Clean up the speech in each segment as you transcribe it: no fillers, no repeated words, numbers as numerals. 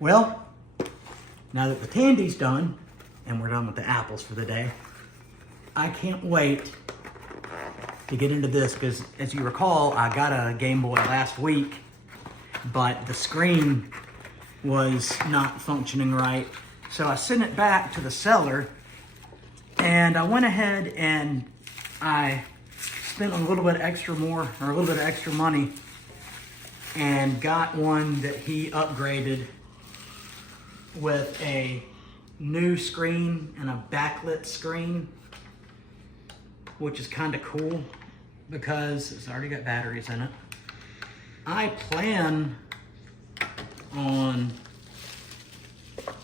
Well, now that the candy's done, and we're done with the apples for the day, I can't wait to get into this, because as you recall, I got a Game Boy last week, but the screen was not functioning right. So I sent it back to the seller, and I went ahead and I spent a little bit extra money and got one that he upgraded with a new screen and a backlit screen, which is kind of cool because it's already got batteries in it. I plan on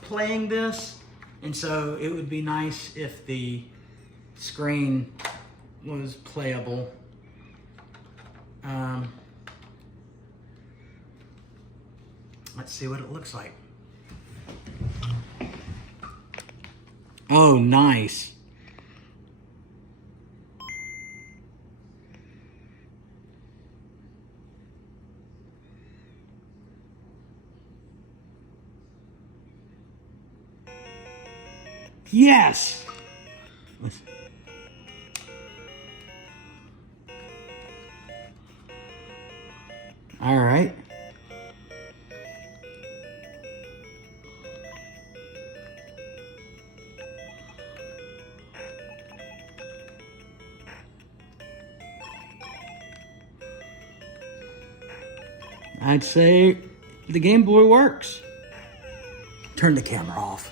playing this, and so it would be nice if the screen was playable. Let's see what it looks like. Oh, nice. Yes! All right. I'd say the Game Boy works. Turn the camera off.